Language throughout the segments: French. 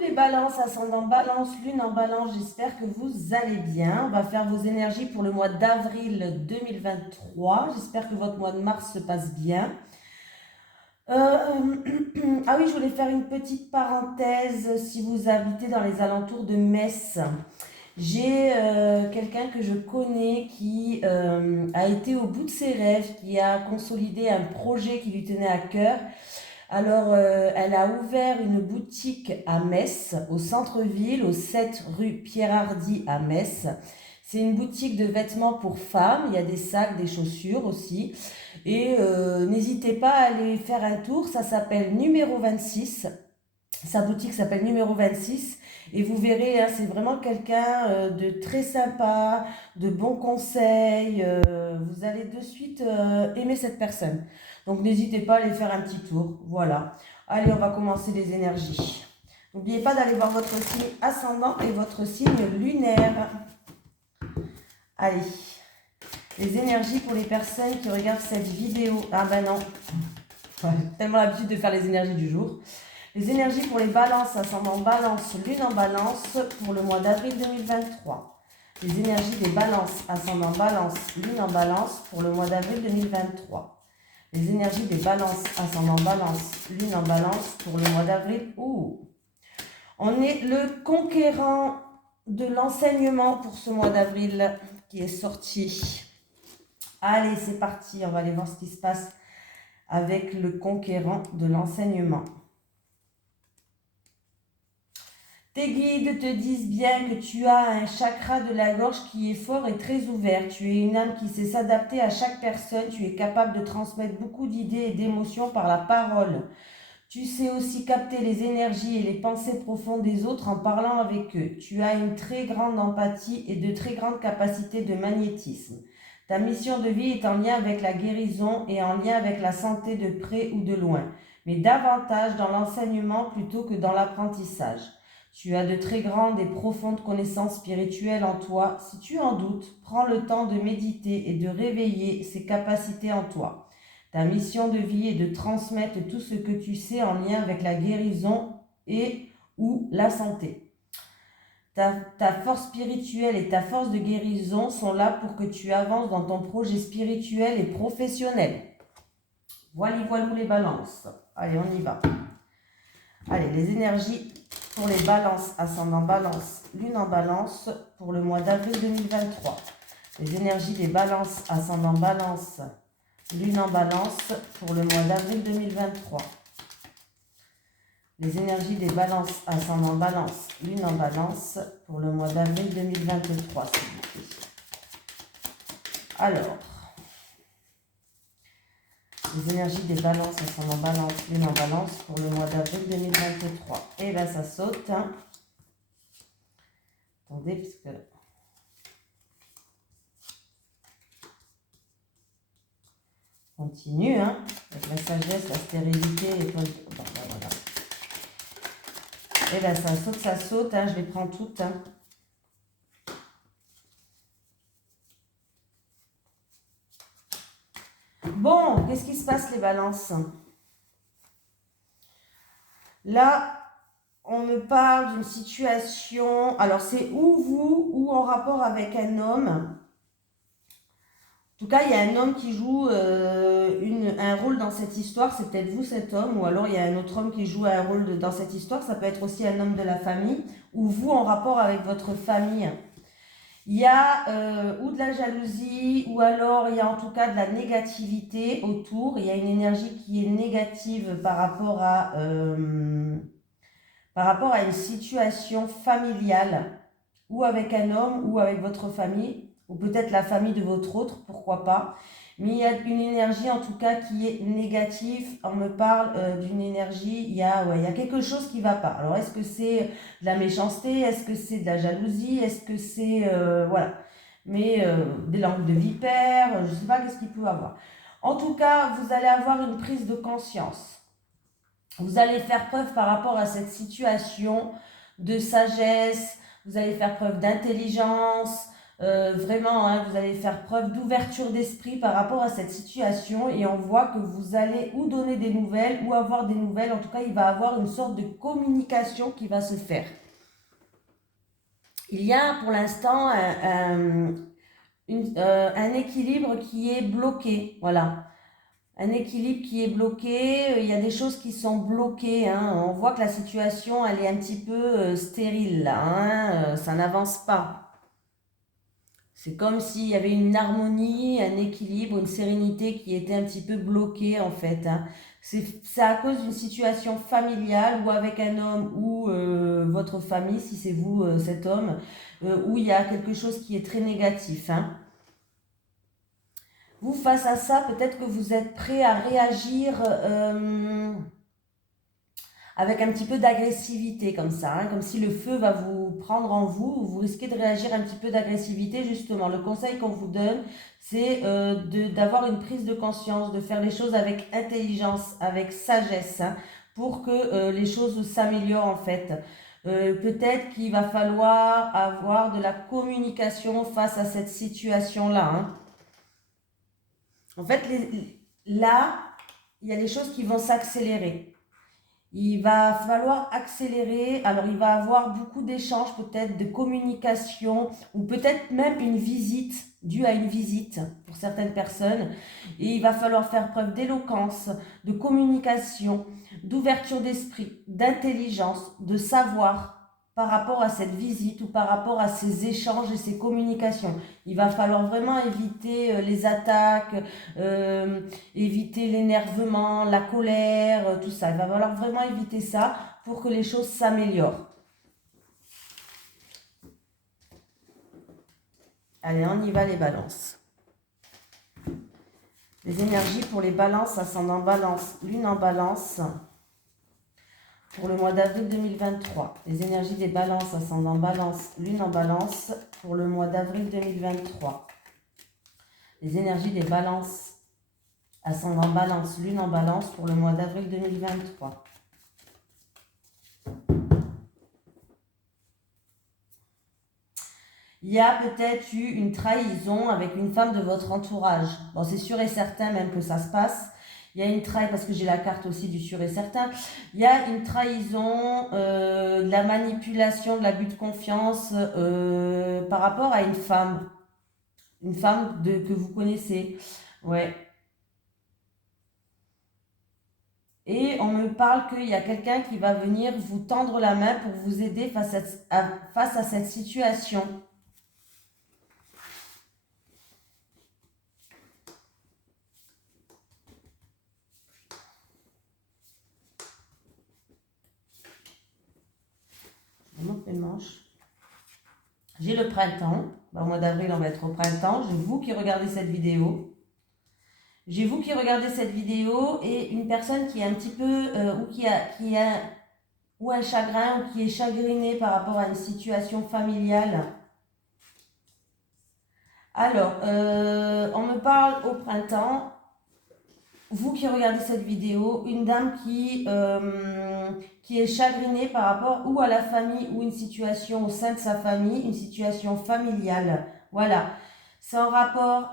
Les balances, ascendant balance, lune en balance, j'espère que vous allez bien. On va faire vos énergies pour le mois d'avril 2023. J'espère que votre mois de mars se passe bien. Ah oui, je voulais faire une petite parenthèse. Si vous habitez dans les alentours de Metz, j'ai quelqu'un que je connais qui a été au bout de ses rêves, qui a consolidé un projet qui lui tenait à cœur. Alors, elle a ouvert une boutique à Metz, au centre-ville, au 7 rue Pierre-Hardy à Metz. C'est une boutique de vêtements pour femmes. Il y a des sacs, des chaussures aussi. Et n'hésitez pas à aller faire un tour. Ça s'appelle Numéro 26. Sa boutique s'appelle Numéro 26. Et vous verrez, hein, c'est vraiment quelqu'un de très sympa, de bons conseils. Vous allez de suite aimer cette personne. Donc n'hésitez pas à aller faire un petit tour. Voilà. Allez, on va commencer les énergies. N'oubliez pas d'aller voir votre signe ascendant et votre signe lunaire. Allez. Les énergies pour les personnes qui regardent cette vidéo. Ah ben non. J'ai tellement l'habitude de faire les énergies du jour. Les énergies pour les balances, ascendant balance, lune en balance pour le mois d'avril 2023. Les énergies des balances, ascendant balance, lune en balance pour le mois d'avril 2023. Les énergies des balances, ascendant balance, lune en balance pour le mois d'avril. On est le conquérant de l'enseignement pour ce mois d'avril qui est sorti. Allez, c'est parti, on va aller voir ce qui se passe avec le conquérant de l'enseignement. Tes guides te disent bien que tu as un chakra de la gorge qui est fort et très ouvert. Tu es une âme qui sait s'adapter à chaque personne. Tu es capable de transmettre beaucoup d'idées et d'émotions par la parole. Tu sais aussi capter les énergies et les pensées profondes des autres en parlant avec eux. Tu as une très grande empathie et de très grandes capacités de magnétisme. Ta mission de vie est en lien avec la guérison et en lien avec la santé de près ou de loin, mais davantage dans l'enseignement plutôt que dans l'apprentissage. Tu as de très grandes et profondes connaissances spirituelles en toi. Si tu en doutes, prends le temps de méditer et de réveiller ces capacités en toi. Ta mission de vie est de transmettre tout ce que tu sais en lien avec la guérison et ou la santé. Ta force spirituelle et ta force de guérison sont là pour que tu avances dans ton projet spirituel et professionnel. Voilà les balances. Allez, on y va. Allez, les énergies pour les balances, ascendant balance, lune en balance pour le mois d'avril 2023. Les énergies des balances, ascendant balance, lune en balance pour le mois d'avril 2023. Les énergies des balances, ascendant balance, lune en balance pour le mois d'avril 2023, s'il vous plaît. Alors, les énergies des balances, ascendant balance, lune en balance pour le mois d'avril 2023. Et bien, ça saute. Hein. Attendez, parce que... Continue, hein, avec la sagesse, la stérilité et tout. Bon, ben voilà. Et là, ça saute, hein, je les prends toutes. Hein. Bon, qu'est-ce qui se passe les balances? Là, on me parle d'une situation, alors c'est ou vous, ou en rapport avec un homme. En tout cas, il y a un homme qui joue un rôle dans cette histoire, c'est peut-être vous cet homme, ou alors il y a un autre homme qui joue un rôle dans cette histoire, ça peut être aussi un homme de la famille, ou vous en rapport avec votre famille. Il y a ou de la jalousie, ou alors il y a en tout cas de la négativité autour, il y a une énergie qui est négative par rapport à une situation familiale, ou avec un homme, ou avec votre famille, ou peut-être la famille de votre autre, pourquoi pas. Mais il y a une énergie en tout cas qui est négative. On me parle d'une énergie, il y a quelque chose qui ne va pas. Alors est-ce que c'est de la méchanceté? Est-ce que c'est de la jalousie? Est-ce que c'est... voilà. Mais des langues de vipère, je ne sais pas qu'est-ce qu'il peut avoir. En tout cas, vous allez avoir une prise de conscience. Vous allez faire preuve par rapport à cette situation de sagesse, vous allez faire preuve d'intelligence, Vraiment, hein, vous allez faire preuve d'ouverture d'esprit par rapport à cette situation et on voit que vous allez ou donner des nouvelles ou avoir des nouvelles. En tout cas, il va y avoir une sorte de communication qui va se faire. Il y a pour l'instant un équilibre qui est bloqué. Voilà. Un équilibre qui est bloqué. Il y a des choses qui sont bloquées. Hein. On voit que la situation, elle est un petit peu stérile. Là, hein. Ça n'avance pas. C'est comme s'il y avait une harmonie, un équilibre, une sérénité qui était un petit peu bloquée en fait. Hein. C'est à cause d'une situation familiale ou avec un homme ou votre famille, si c'est vous cet homme, où il y a quelque chose qui est très négatif. Hein. Vous, face à ça, peut-être que vous êtes prêt à réagir avec un petit peu d'agressivité comme ça, hein, comme si le feu va vous prendre en vous, vous risquez de réagir un petit peu d'agressivité justement. Le conseil qu'on vous donne, c'est d'avoir une prise de conscience, de faire les choses avec intelligence, avec sagesse, hein, pour que les choses s'améliorent en fait. Peut-être qu'il va falloir avoir de la communication face à cette situation-là. Hein. En fait, là, il y a des choses qui vont s'accélérer. Il va falloir accélérer. Alors, il va y avoir beaucoup d'échanges, peut-être de communication, ou peut-être même une visite, due à une visite pour certaines personnes. Et il va falloir faire preuve d'éloquence, de communication, d'ouverture d'esprit, d'intelligence, de savoir par rapport à cette visite ou par rapport à ces échanges et ces communications. Il va falloir vraiment éviter les attaques, éviter l'énervement, la colère, tout ça. Il va falloir vraiment éviter ça pour que les choses s'améliorent. Allez, on y va les balances. Les énergies pour les balances, ascendant balance, lune en balance. Pour le mois d'avril 2023, les énergies des balances, ascendant balance, lune en balance, pour le mois d'avril 2023. Les énergies des balances, ascendant balance, lune en balance, pour le mois d'avril 2023. Il y a peut-être eu une trahison avec une femme de votre entourage. Bon, c'est sûr et certain même que ça se passe. Il y a une trahison, parce que j'ai la carte aussi du sûr et certain. Il y a une trahison, de la manipulation, de l'abus de confiance par rapport à une femme. Une femme que vous connaissez. Ouais. Et on me parle qu'il y a quelqu'un qui va venir vous tendre la main pour vous aider face à cette situation. Je monte mes manches. J'ai le printemps. Au mois d'avril, on va être au printemps. J'ai vous qui regardez cette vidéo. J'ai vous qui regardez cette vidéo et une personne qui est un petit peu, ou un chagrin, ou qui est chagrinée par rapport à une situation familiale. Alors, on me parle au printemps. Vous qui regardez cette vidéo, une dame qui est chagrinée par rapport ou à la famille ou une situation au sein de sa famille, une situation familiale. Voilà. C'est en rapport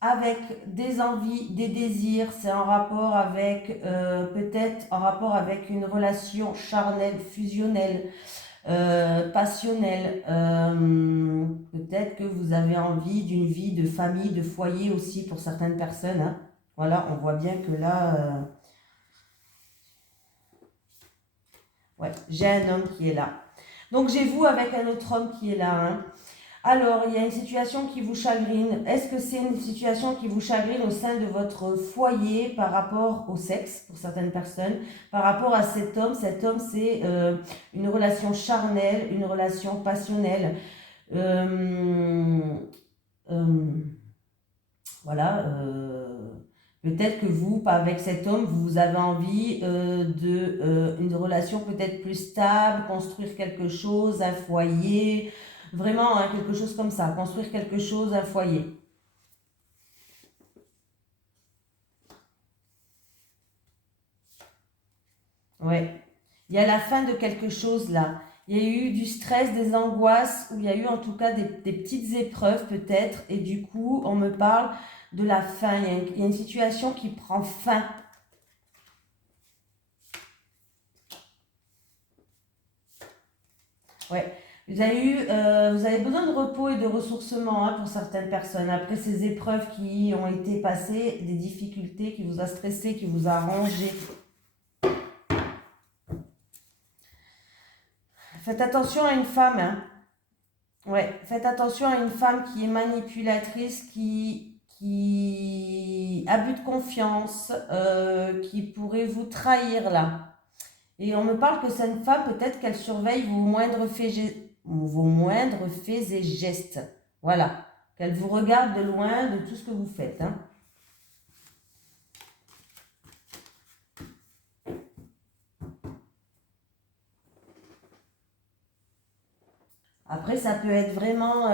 avec des envies, des désirs, c'est en rapport avec, peut-être en rapport avec une relation charnelle, fusionnelle, passionnelle. Peut-être que vous avez envie d'une vie de famille, de foyer aussi pour certaines personnes. Hein. Voilà, on voit bien que là, ouais, j'ai un homme qui est là. Donc j'ai vous avec un autre homme qui est là. Hein. Alors, il y a une situation qui vous chagrine. Est-ce que c'est une situation qui vous chagrine au sein de votre foyer par rapport au sexe, pour certaines personnes, par rapport à cet homme? Cet homme, c'est une relation charnelle, une relation passionnelle. Voilà. Peut-être que vous, avec cet homme, vous avez envie d'une relation peut-être plus stable, construire quelque chose, un foyer, vraiment hein, quelque chose comme ça, construire quelque chose, un foyer. Ouais. Il y a la fin de quelque chose là. il y a eu du stress, des angoisses, ou il y a eu en tout cas des petites épreuves peut-être, et du coup, on me parle de la fin. Il y a une situation qui prend fin. Ouais. Vous avez besoin de repos et de ressourcement hein, pour certaines personnes. Après ces épreuves qui ont été passées, des difficultés qui vous a stressé, qui vous a rongé. Faites attention à une femme. Hein. Ouais, faites attention à une femme qui est manipulatrice, qui abuse de confiance, qui pourrait vous trahir là. Et on me parle que c'est une femme, peut-être qu'elle surveille vos moindres faits et gestes. Voilà. Qu'elle vous regarde de loin de tout ce que vous faites. Hein. Après, ça peut être vraiment,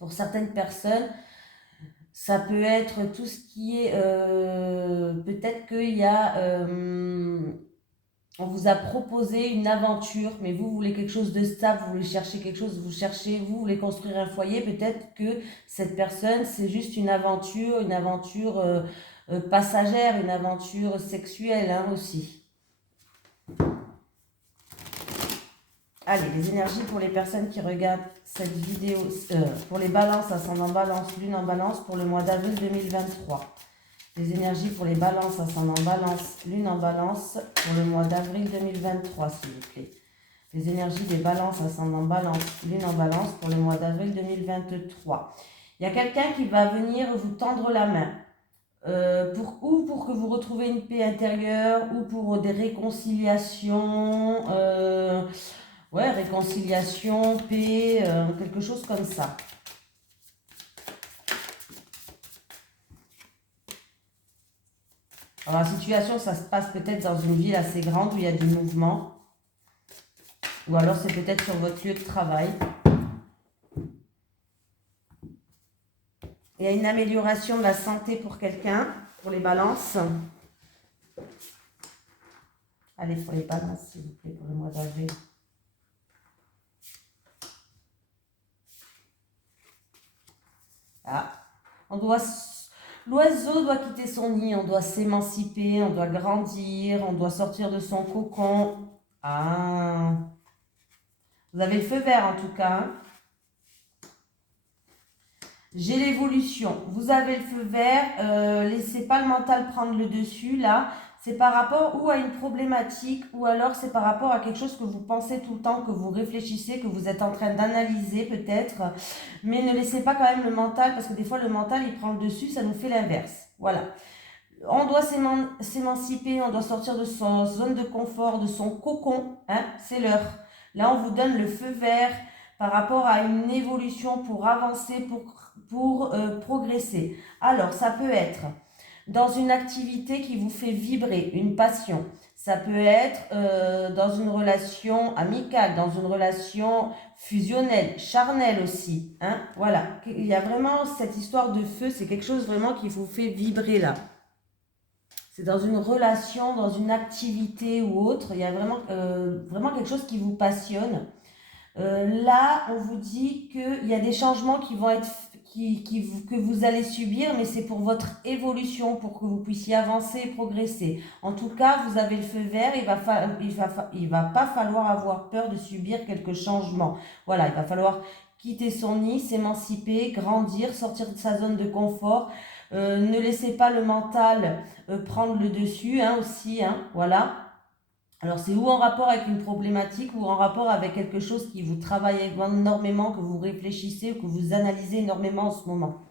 pour certaines personnes, ça peut être tout ce qui est, peut-être qu'il y a, on vous a proposé une aventure, mais vous voulez quelque chose de stable, vous voulez chercher quelque chose, vous voulez construire un foyer, peut-être que cette personne, c'est juste une aventure passagère, une aventure sexuelle hein, aussi. Allez, les énergies pour les personnes qui regardent cette vidéo, pour les balances, ascendant balance, lune en balance, pour le mois d'avril 2023. Les énergies pour les balances, ascendant balance, lune en balance, pour le mois d'avril 2023, s'il vous plaît. Les énergies des balances, ascendant balance, lune en balance, pour le mois d'avril 2023. Il y a quelqu'un qui va venir vous tendre la main. Pour que vous retrouviez une paix intérieure, ou pour des réconciliations, ouais, réconciliation, paix, quelque chose comme ça. Alors la situation, ça se passe peut-être dans une ville assez grande où il y a du mouvement. Ou alors c'est peut-être sur votre lieu de travail. Il y a une amélioration de la santé pour quelqu'un, pour les balances. Allez, pour les balances, s'il vous plaît, pour le mois d'avril. Ah, l'oiseau doit quitter son nid, on doit s'émanciper, on doit grandir, on doit sortir de son cocon. Ah, vous avez le feu vert en tout cas. Hein. J'ai l'évolution. Vous avez le feu vert. Laissez pas le mental prendre le dessus là. C'est par rapport ou à une problématique ou alors c'est par rapport à quelque chose que vous pensez tout le temps, que vous réfléchissez, que vous êtes en train d'analyser peut-être. Mais ne laissez pas quand même le mental parce que des fois le mental il prend le dessus, ça nous fait l'inverse. Voilà. On doit s'émanciper, on doit sortir de son zone de confort, de son cocon. Hein, c'est l'heure. Là, on vous donne le feu vert par rapport à une évolution pour avancer, pour progresser. Alors, ça peut être dans une activité qui vous fait vibrer, une passion. Ça peut être dans une relation amicale, dans une relation fusionnelle, charnelle aussi. Hein, voilà, il y a vraiment cette histoire de feu, c'est quelque chose vraiment qui vous fait vibrer là. C'est dans une relation, dans une activité ou autre, il y a vraiment quelque chose qui vous passionne. Là, on vous dit qu'il y a des changements qui vont être que vous allez subir, mais c'est pour votre évolution, pour que vous puissiez avancer et progresser. En tout cas, vous avez le feu vert, il va pas falloir avoir peur de subir quelques changements. Voilà, il va falloir quitter son nid, s'émanciper, grandir, sortir de sa zone de confort. Ne laissez pas le mental prendre le dessus hein, aussi, hein, voilà. Alors, c'est ou en rapport avec une problématique ou en rapport avec quelque chose qui vous travaille énormément, que vous réfléchissez ou que vous analysez énormément en ce moment.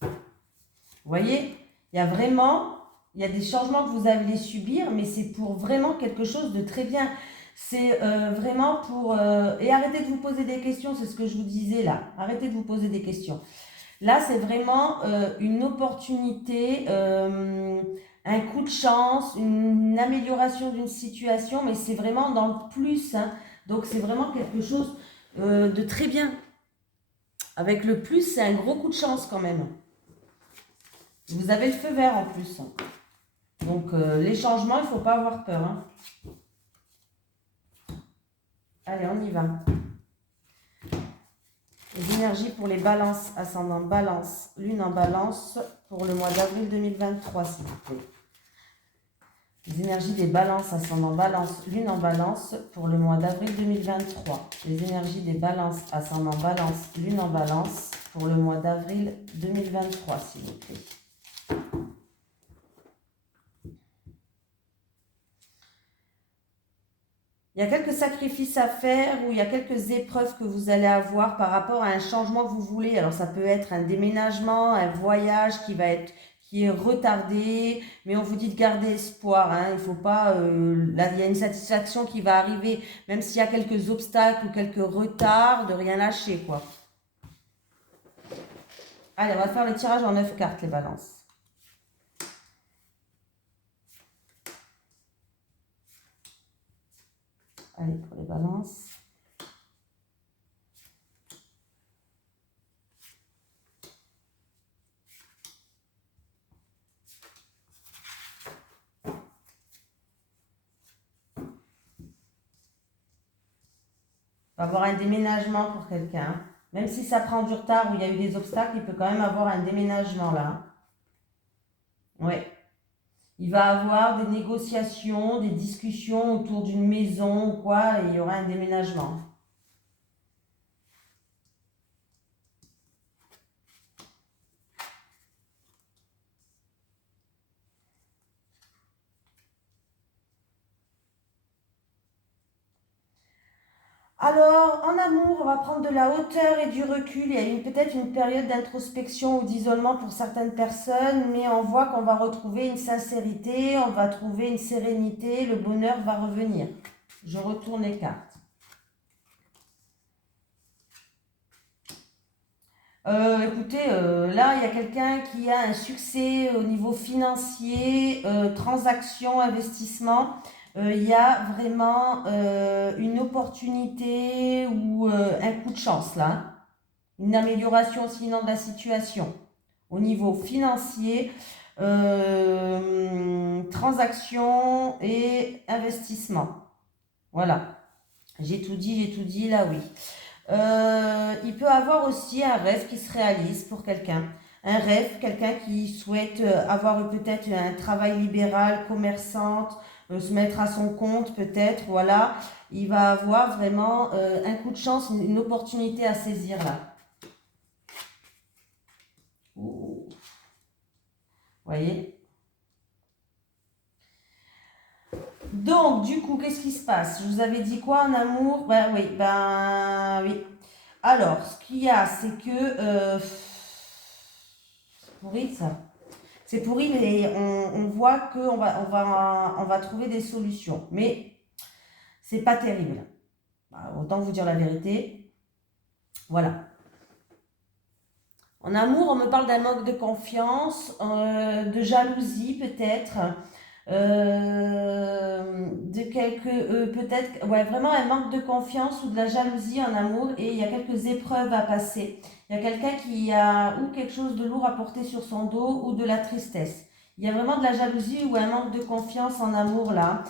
Vous voyez, il y a des changements que vous allez subir, mais c'est pour vraiment quelque chose de très bien. C'est vraiment pour... et arrêtez de vous poser des questions, c'est ce que je vous disais là. Arrêtez de vous poser des questions. Là, c'est vraiment une opportunité, un coup de chance, une amélioration d'une situation, mais c'est vraiment dans le plus. Hein. Donc, c'est vraiment quelque chose de très bien. Avec le plus, c'est un gros coup de chance quand même. Vous avez le feu vert en plus. Donc, les changements, il ne faut pas avoir peur, hein. Allez, on y va. Les énergies pour les balances, ascendant balance, lune en balance, pour le mois d'avril 2023, s'il vous plaît. Les énergies des balances, ascendant balance, lune en balance, pour le mois d'avril 2023. Les énergies des balances, ascendant balance, lune en balance, pour le mois d'avril 2023, s'il vous plaît. Il y a quelques sacrifices à faire ou il y a quelques épreuves que vous allez avoir par rapport à un changement que vous voulez. Alors ça peut être un déménagement, un voyage qui est retardé, mais on vous dit de garder espoir, hein. Il faut pas, là, il y a une satisfaction qui va arriver, même s'il y a quelques obstacles ou quelques retards, de rien lâcher, quoi. Allez, on va faire le tirage en 9 cartes, les balances. Allez, pour les balances. Va avoir un déménagement pour quelqu'un. Même si ça prend du retard ou il y a eu des obstacles, il peut quand même avoir un déménagement là. Ouais. Il va avoir des négociations, des discussions autour d'une maison ou quoi, et il y aura un déménagement. Alors, en amour, on va prendre de la hauteur et du recul. Il y a peut-être une période d'introspection ou d'isolement pour certaines personnes, mais on voit qu'on va retrouver une sincérité, on va trouver une sérénité, le bonheur va revenir. Je retourne les cartes. Écoutez, là, il y a quelqu'un qui a un succès au niveau financier, transaction, investissement. Il y a vraiment une opportunité ou un coup de chance là, hein. Une amélioration sinon de la situation. Au niveau financier, transaction et investissement. Voilà. J'ai tout dit, là oui. Il peut avoir aussi un rêve qui se réalise pour quelqu'un. Un rêve, quelqu'un qui souhaite avoir peut-être un travail libéral, commerçante, se mettre à son compte peut-être, voilà. Il va avoir vraiment un coup de chance, une opportunité à saisir là. Vous voyez? Donc, du coup, qu'est-ce qui se passe? Je vous avais dit quoi en amour? Ben oui. Alors, ce qu'il y a, c'est que... c'est pourri, ça. C'est pourri, mais on voit qu'on va trouver des solutions. Mais c'est pas terrible. Bah, autant vous dire la vérité. Voilà. En amour, on me parle d'un manque de confiance, de jalousie peut-être, peut-être, ouais, vraiment un manque de confiance ou de la jalousie en amour et il y a quelques épreuves à passer. Il y a quelqu'un qui a ou quelque chose de lourd à porter sur son dos ou de la tristesse. Il y a vraiment de la jalousie ou un manque de confiance en amour là.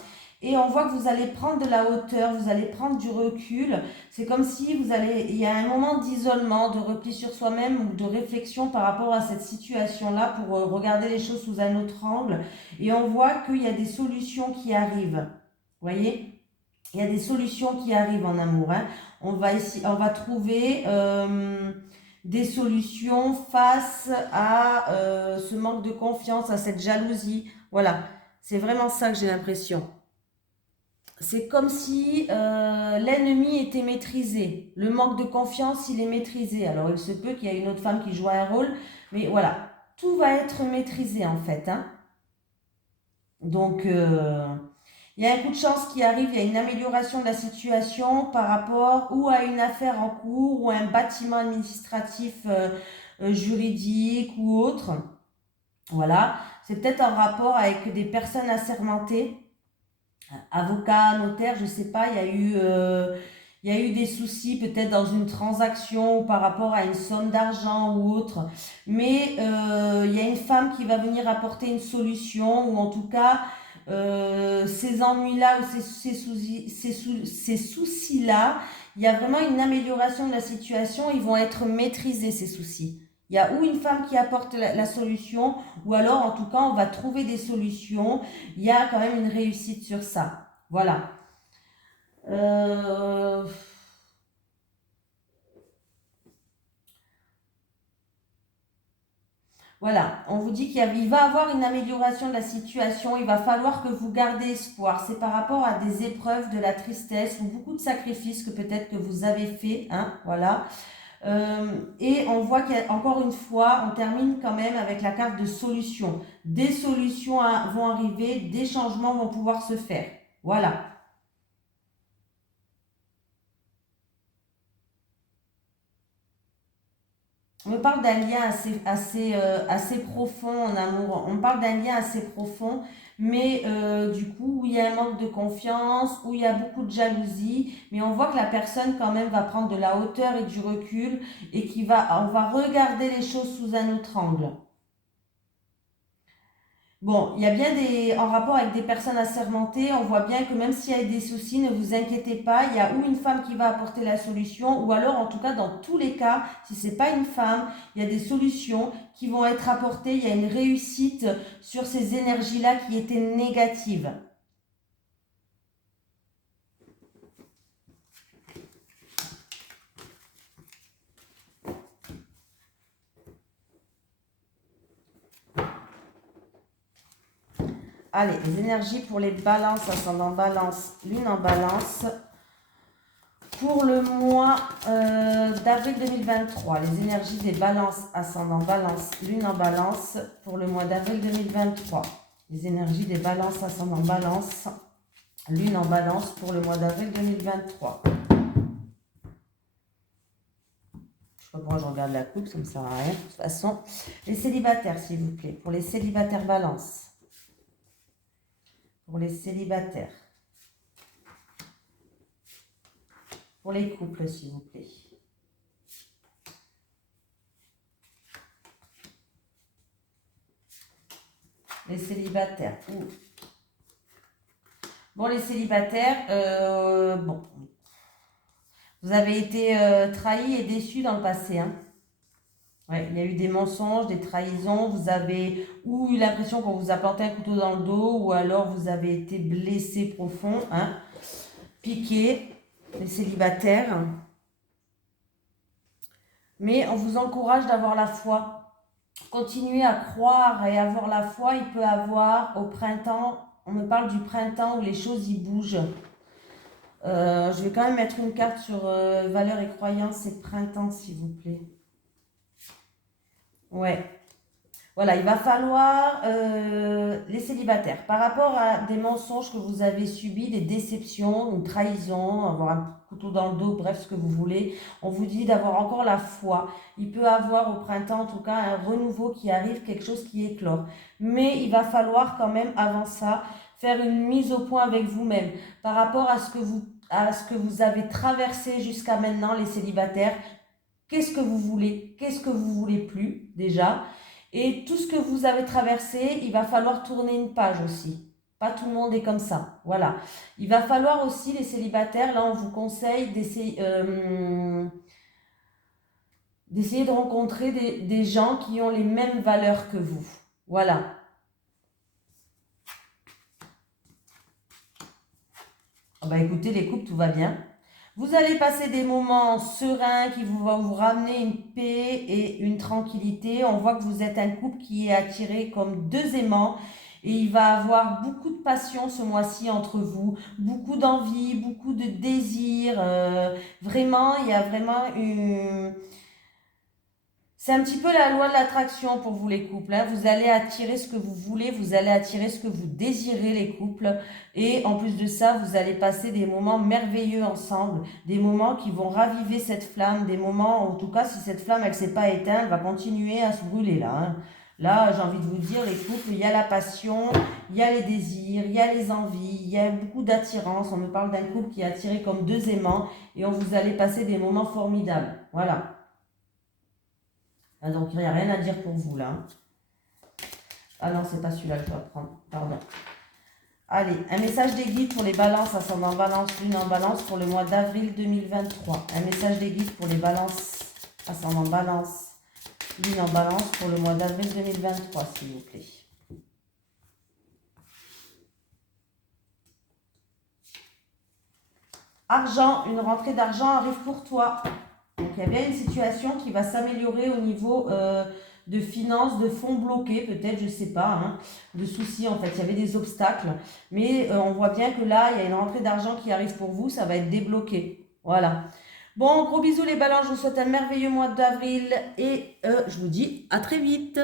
Et on voit que vous allez prendre de la hauteur, vous allez prendre du recul. C'est comme si il y a un moment d'isolement, de repli sur soi-même ou de réflexion par rapport à cette situation-là pour regarder les choses sous un autre angle. Et on voit qu'il y a des solutions qui arrivent. Vous voyez? Il y a des solutions qui arrivent en amour, hein. On va trouver des solutions face à ce manque de confiance, à cette jalousie. Voilà, c'est vraiment ça que j'ai l'impression. C'est comme si l'ennemi était maîtrisé. Le manque de confiance, il est maîtrisé. Alors, il se peut qu'il y ait une autre femme qui joue un rôle, mais voilà, tout va être maîtrisé en fait, hein. Donc, il y a un coup de chance qui arrive, il y a une amélioration de la situation par rapport ou à une affaire en cours ou à un bâtiment administratif juridique ou autre. Voilà, c'est peut-être en rapport avec des personnes assermentées. Avocat, notaire, je sais pas, il y a eu des soucis peut-être dans une transaction ou par rapport à une somme d'argent ou autre, mais il y a une femme qui va venir apporter une solution ou en tout cas ces ennuis-là ou ces soucis-là, il y a vraiment une amélioration de la situation, ils vont être maîtrisés ces soucis. Il y a ou une femme qui apporte la solution, ou alors en tout cas on va trouver des solutions. Il y a quand même une réussite sur ça. Voilà. Euh, Voilà, on vous dit qu'il va avoir une amélioration de la situation, il va falloir que vous gardez espoir. C'est par rapport à des épreuves, de la tristesse ou beaucoup de sacrifices que peut-être que vous avez fait, hein, voilà. Et on voit qu'encore une fois, on termine quand même avec la carte de solution. Des solutions vont arriver, des changements vont pouvoir se faire. Voilà. On me parle d'un lien assez profond en amour. On me parle d'un lien assez profond, mais du coup, où il y a un manque de confiance, où il y a beaucoup de jalousie, mais on voit que la personne quand même va prendre de la hauteur et du recul et on va regarder les choses sous un autre angle. Bon, il y a bien en rapport avec des personnes assermentées, on voit bien que même s'il y a des soucis, ne vous inquiétez pas, il y a ou une femme qui va apporter la solution, ou alors en tout cas dans tous les cas, si c'est pas une femme, il y a des solutions qui vont être apportées, il y a une réussite sur ces énergies-là qui étaient négatives. Allez, les énergies pour les balances, ascendant balance, lune en balance. Pour le mois d'avril 2023, les énergies des balances, ascendant balance, lune en balance, pour le mois d'avril 2023. Les énergies des balances, ascendant balance, lune en balance, pour le mois d'avril 2023. Je sais pas pourquoi je regarde la coupe, ça ne me sert à rien. De toute façon, les célibataires, s'il vous plaît. Pour les célibataires balance. Pour les célibataires. Pour les couples, s'il vous plaît. Les célibataires. Ouh. Bon, les célibataires, bon. Vous avez été trahis et déçus dans le passé. Hein. Ouais, il y a eu des mensonges, des trahisons. Vous avez ou eu l'impression qu'on vous a planté un couteau dans le dos, ou alors vous avez été blessé profond, hein, piqué, les célibataires. Mais on vous encourage d'avoir la foi. Continuez à croire et avoir la foi. Il peut avoir au printemps, on me parle du printemps où les choses y bougent. Je vais quand même mettre une carte sur valeurs et croyances et printemps, s'il vous plaît. Ouais. Voilà, il va falloir, les célibataires, par rapport à des mensonges que vous avez subis, des déceptions, une trahison, avoir un couteau dans le dos, bref, ce que vous voulez, on vous dit d'avoir encore la foi. Il peut avoir au printemps, en tout cas, un renouveau qui arrive, quelque chose qui éclore. Mais il va falloir quand même, avant ça, faire une mise au point avec vous-même par rapport à ce que vous avez traversé jusqu'à maintenant, les célibataires. Qu'est-ce que vous voulez? Qu'est-ce que vous voulez plus, déjà? Et tout ce que vous avez traversé, il va falloir tourner une page aussi. Pas tout le monde est comme ça. Voilà. Il va falloir aussi, les célibataires, là, on vous conseille d'essayer de rencontrer des gens qui ont les mêmes valeurs que vous. Voilà. Ah bah écoutez, les couples, tout va bien. Vous allez passer des moments sereins qui vont vous ramener une paix et une tranquillité. On voit que vous êtes un couple qui est attiré comme deux aimants et il va avoir beaucoup de passion ce mois-ci entre vous, beaucoup d'envie, beaucoup de désir. Vraiment, il y a vraiment une... C'est un petit peu la loi de l'attraction pour vous les couples. Hein. Vous allez attirer ce que vous voulez, vous allez attirer ce que vous désirez les couples. Et en plus de ça, vous allez passer des moments merveilleux ensemble, des moments qui vont raviver cette flamme, des moments, en tout cas, si cette flamme, elle ne s'est pas éteinte, elle va continuer à se brûler là. Hein. Là, j'ai envie de vous dire, les couples, il y a la passion, il y a les désirs, il y a les envies, il y a beaucoup d'attirance. On me parle d'un couple qui est attiré comme deux aimants et vous allez passer des moments formidables. Voilà. Ah, donc, il n'y a rien à dire pour vous, là. Hein. Ah non, c'est pas celui-là que je dois prendre. Pardon. Allez, un message des guides pour les balances, ascendant balance, lune en balance pour le mois d'avril 2023. Un message des guides pour les balances, ascendant balance, lune en balance pour le mois d'avril 2023, s'il vous plaît. Argent, une rentrée d'argent arrive pour toi. Donc il y a bien une situation qui va s'améliorer au niveau de finances, de fonds bloqués, peut-être, je ne sais pas, hein, de soucis en fait. Il y avait des obstacles, mais on voit bien que là, il y a une rentrée d'argent qui arrive pour vous, ça va être débloqué. Voilà. Bon, gros bisous les balances, je vous souhaite un merveilleux mois d'avril et je vous dis à très vite.